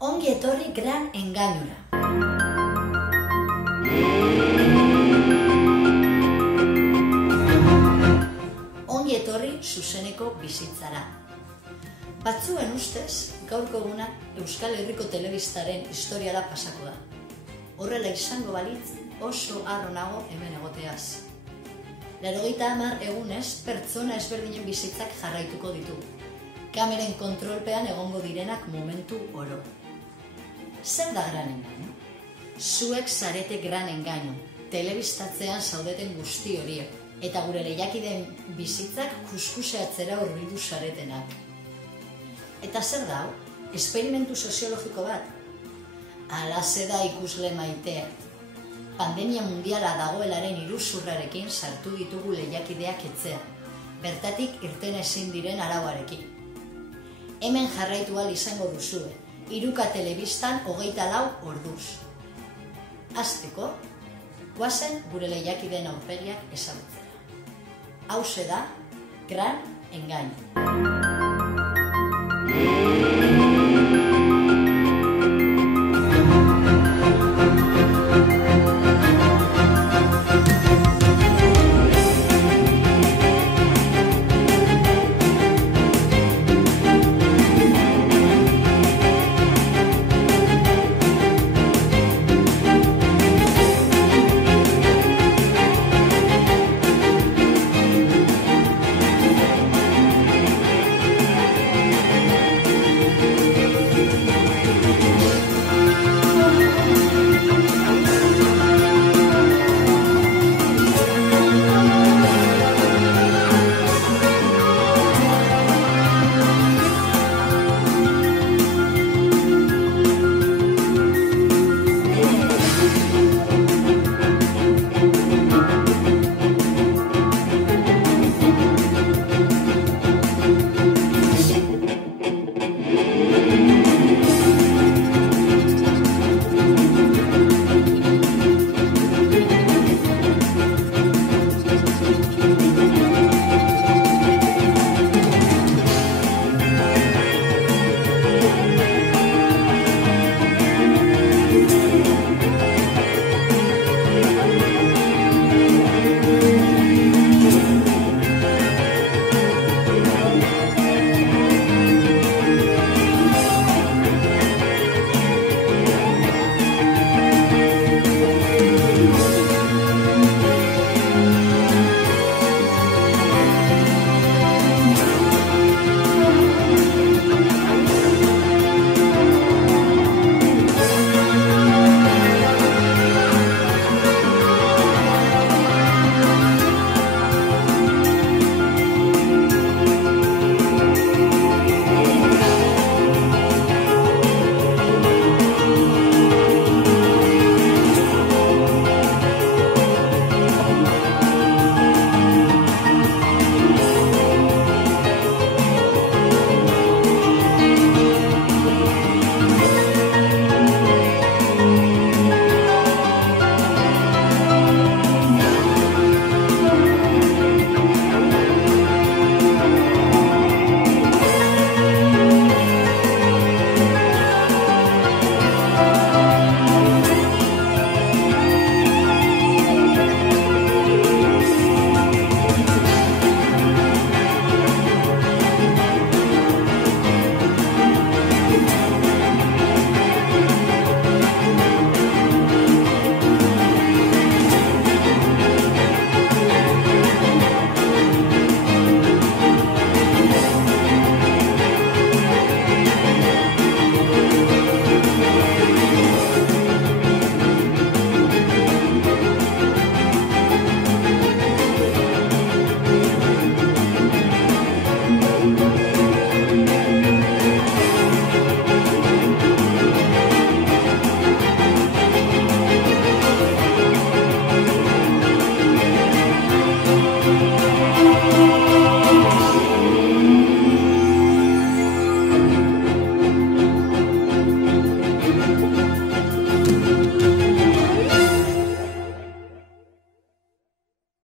Ongi etorri Gran Engainura. Ongi etorri zuzeneko bizitzara. Batzuen ustez, gaurko egunak Euskal Herriko telebistaren historiara pasako da. Horrela izango balitz, oso harro nago hemen egoteaz. 80 egunez, pertsona ezberdinen bizitzak jarraituko ditugu. Kameren kontrolpean egongo direnak momentu oro. Zer da Gran Engainu? Zuek zarete Gran Engainu, telebistatzean zaudeten guzti horiek, eta gure lehiakideen bizitzak kuskuseatzera hurbildu zaretenak. Eta zer da, esperimentu soziologiko bat? Alaze da ikusle maitea. Pandemia mundiala dagoelaren iruzurrarekin sartu ditugu lehiakideak etxean, bertatik irten ezin diren arauarekin. Hemen jarraitu ahal izango duzue, Iruka telebistan 24 orduz. Hasteko, goazen gure lehiakideen aurpegiak ezagutzera. Hauxe da Gran Engainu.